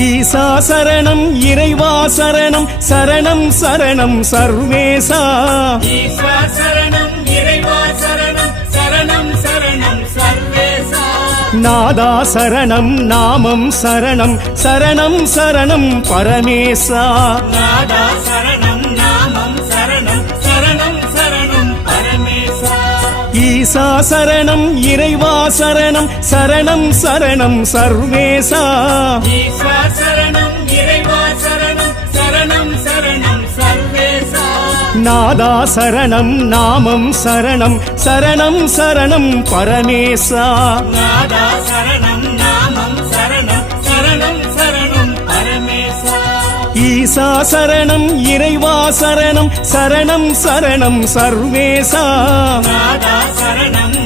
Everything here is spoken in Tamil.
ஈசா சரணம் இறைவா சரணம் சரணம் சரணம் சர்வேசா ஈஸ்வா சரணம் இறைவா சரணம் சரணம் சரணம் சர்வேசா நாதா சரணம் நாமம் சரணம் சரணம் சரணம் பரமேசா நாதா சரணம் நாமம் சரணம் சரணம் சரணம் பரமேசா ஈசா சரணம் இறைவா சரணம் சரணம் சரணம் சர்வேசா ஈஸ்வா சரணம் இறைவா சரணம் சரணம் சரணம் சர்வேசா நாதா சரணம் நாமம் சரணம் சரணம் சரணம் பரமேசா நாதா சரணம் நாமம் சரணம் சரணம் சரணம் பரமேசா ஈசா சரணம் இறைவா சரணம் சரணம் சரணம் சர்வேசா நாதா சரணம்